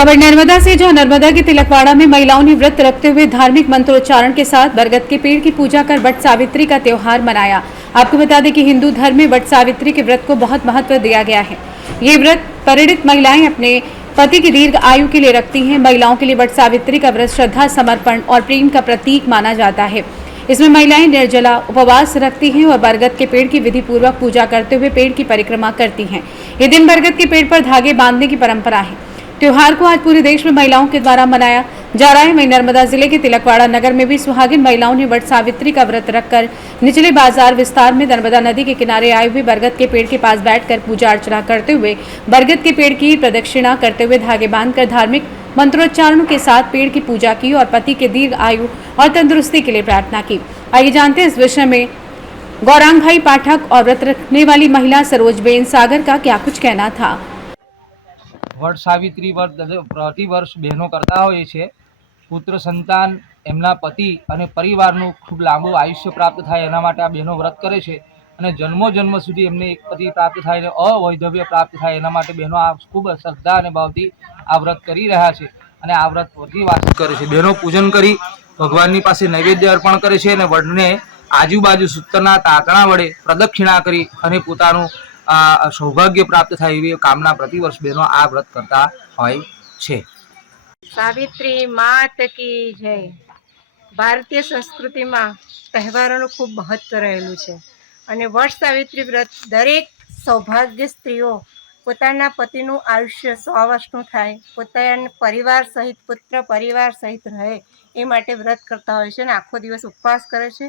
खबर नर्मदा से, जहां नर्मदा के तिलकवाड़ा में महिलाओं ने व्रत रखते हुए धार्मिक मंत्रोच्चारण के साथ बरगद के पेड़ की पूजा कर वट सावित्री का त्योहार मनाया। आपको बता दें कि हिंदू धर्म में वट सावित्री के व्रत को बहुत महत्व दिया गया है। ये व्रत परिणित महिलाएं अपने पति की दीर्घ आयु के लिए रखती हैं। महिलाओं के लिए वट सावित्री का व्रत श्रद्धा, समर्पण और प्रेम का प्रतीक माना जाता है। इसमें महिलाएं निर्जला उपवास रखती हैं और बरगद के पेड़ की विधि पूर्वक पूजा करते हुए पेड़ की परिक्रमा करती हैं। ये दिन बरगद के पेड़ पर धागे बांधने की परंपरा है। त्योहार को आज पूरे देश में महिलाओं के द्वारा मनाया जा रहा है। वहीं नर्मदा जिले के तिलकवाड़ा नगर में भी सुहागिन महिलाओं ने वट सावित्री का व्रत रखकर निचले बाजार विस्तार में नर्मदा नदी के किनारे आए हुए बरगद के पेड़ के पास बैठकर पूजा अर्चना करते हुए बरगद के पेड़ की प्रदक्षिणा करते हुए धागे बांधकर धार्मिक मंत्रोच्चारणों के साथ पेड़ की पूजा की और पति के दीर्घ आयु और तंदुरुस्ती के लिए प्रार्थना की। आइए जानते हैं इस विषय में गौरांग भाई पाठक और व्रत रखने वाली महिला सरोजबेन सागर का क्या कुछ कहना था। वट सावित्री व्रत प्रतिवर्ष बहनों करता होय छे। पुत्र संतान एमना पति अने परिवारનું खूब लांबू आयुष्य प्राप्त थाय एना माटे आ बहनों व्रत करे छे અને જન્મો જન્મ સુધી એમને એક પતિ પ્રાપ્ત થાય અને અવૈધવ્ય પ્રાપ્ત થાય એના માટે બહેનો આ ખૂબ શ્રદ્ધા અને ભાવથી આ વ્રત કરી રહ્યા છે અને આ વ્રત પ્રતિવાસ કરે છે। બહેનો પૂજન કરી ભગવાનની પાસે નૈવેદ્ય અર્પણ કરે છે અને વડને આજુબાજુ સૂતરના તાતણા વડે પ્રદક્ષિણા કરી અને પોતાનું सौभाग्य प्राप्त થાય એવી કામના प्रतिवर्ष बहनों आ व्रत करता होय छे। सावित्री मात की जय। भारतीय संस्कृति में तहेवारों खूब महत्व रहेलू है और वट सावित्री व्रत दरेक सौभाग्य स्त्रीओ पोताना पतिनु आयुष्य 100 वर्षनु थाय, पोताना परिवार सहित पुत्र परिवार सहित रहे ए माटे व्रत करता होय छे। आखो दिवस उपवास करे छे,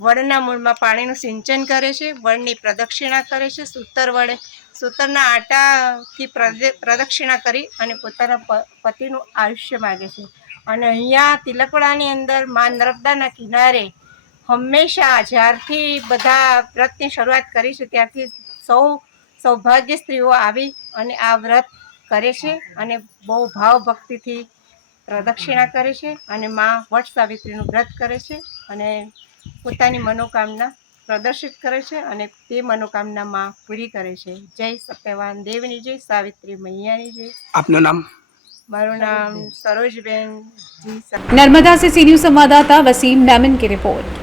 वड़ना मूळमां पाणीनुं सिंचन करे छे, वड़नी प्रदक्षिणा करे छे, सूतर वडे सूतरना आटाथी प्रदक्षिणा करी अने पोताना पतिनुं आयुष्य मागे छे। अने अहींया तिलकवाड़ानी अंदर मां नर्मदाना किनारे हमेशा ज्यारथी बधा व्रतनी शरूआत करी छे त्यारथी सौभाग्य स्त्रीओ आवी अने आ व्रत करे छे अने बहु भाव भक्तिथी प्रदक्षिणा करे छे अने मां वट सावित्रीनुं व्रत करे छे अने पोतानी मनोकामना प्रदर्शित करे छे अने ते मनोकामना मां पूरी करे छे। जय सत्यवान देवनी जय, सावित्री मैयानी जय। आपનું नाम? मारू नाम सरोजबेन जी। नर्मदा से सी न्यूज़ संवाददाता वसीम मेमन की रिपोर्ट।